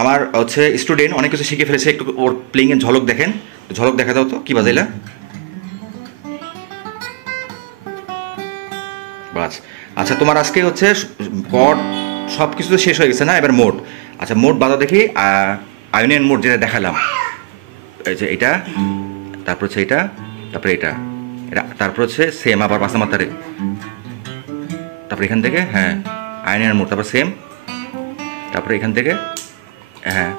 আমার হচ্ছে স্টুডেন্ট অনেক কিছু শিখে ফেলেছে, একটু ওর প্লেইংয়ের ঝলক দেখেন, ঝলক দেখা দাও তো কি বাজাইলা। বাস। আচ্ছা তোমার আজকে হচ্ছে কর্ড সব কিছু তো শেষ হয়ে গেছে না, এবার মোড। আচ্ছা মোড বাজাও দেখি, আয়নিয়ান মোড যেটা দেখালাম, এই যে এটা, তারপর হচ্ছে এটা, তারপরে এটা, এটা তারপর হচ্ছে সেম আবার পাঁচা মাত্রারে, তারপরে এখান থেকে হ্যাঁ আয়নিয়ান মোড, তারপর সেম, তারপরে এখান থেকে হ্যাঁ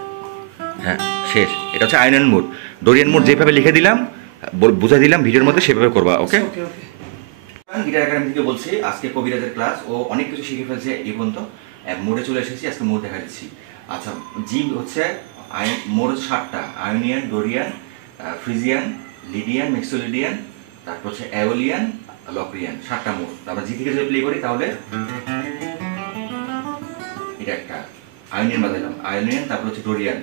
হ্যাঁ শেষ। এটা হচ্ছে আয়নিয়ান মোড। ডোরিয়ান মোড যেভাবে লিখে দিলাম, বুঝাই দিলাম ভিডিওর মধ্যে, সেভাবে করবা। ওকে। ওকে ওকে। গিটার একাডেমি থেকে বলছি, আজকে কবিরাজের ক্লাস, ও অনেক কিছু শিখে ফেলছে এই পর্যন্ত। মোডে চলে এসেছি, আজকে মোড দেখা দিচ্ছি। আচ্ছা জি হচ্ছে মোড হচ্ছে 7টা: আয়োনিয়ান, ডোরিয়ান, ফ্রিজিয়ান, লিডিয়ান, মেক্সোলিডিয়ান, তারপর হচ্ছে অ্যাওলিয়ান, লক্রিয়ান, 7টা মোড। তারপর জি থেকে যদি প্লে করি তাহলে এটা একটা আয়োনিয়ান বাজালাম, আয়োনিয়ান, তারপর হচ্ছে ডোরিয়ান।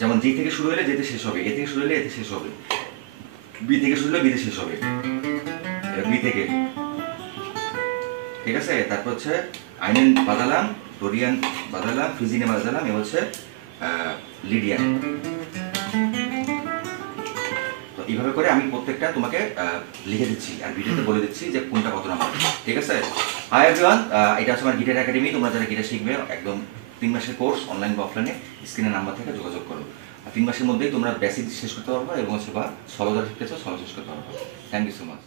যেমন জি থেকে শুরু হলে যেতে শেষ হবে, এ থেকে শুরু হলে এতে শেষ হবে, বি থেকে শুরু হলে বিতে শেষ হবে, বি থেকে, ঠিক আছে। তারপর হচ্ছে আইনেন বাজালাম, ডোরিয়ান বাজালাম, ফ্রিজিনে বাজালাম, এ হচ্ছে লিডিয়ান। তো এইভাবে করে আমি প্রত্যেকটা তোমাকে লিখে দিচ্ছি আর ভিডিওতে বলে দিচ্ছি যে কোনটা কত নাম্বার, ঠিক আছে। হাই এভরিওয়ান, এটা হচ্ছে আমার গিটার একাডেমি। তোমরা যারা গিটার শিখবে, একদম 3 মাসের কোর্স, অনলাইন বা অফলাইনে, স্ক্রিনের নাম্বার থেকে যোগাযোগ করো। আর 3 মাসের মধ্যেই তোমরা বেসিক শেষ করতে পারবে এবং হচ্ছে বা সলো যারা শিখতেছো সলো শেষ করতে পারবে। Thank you so much.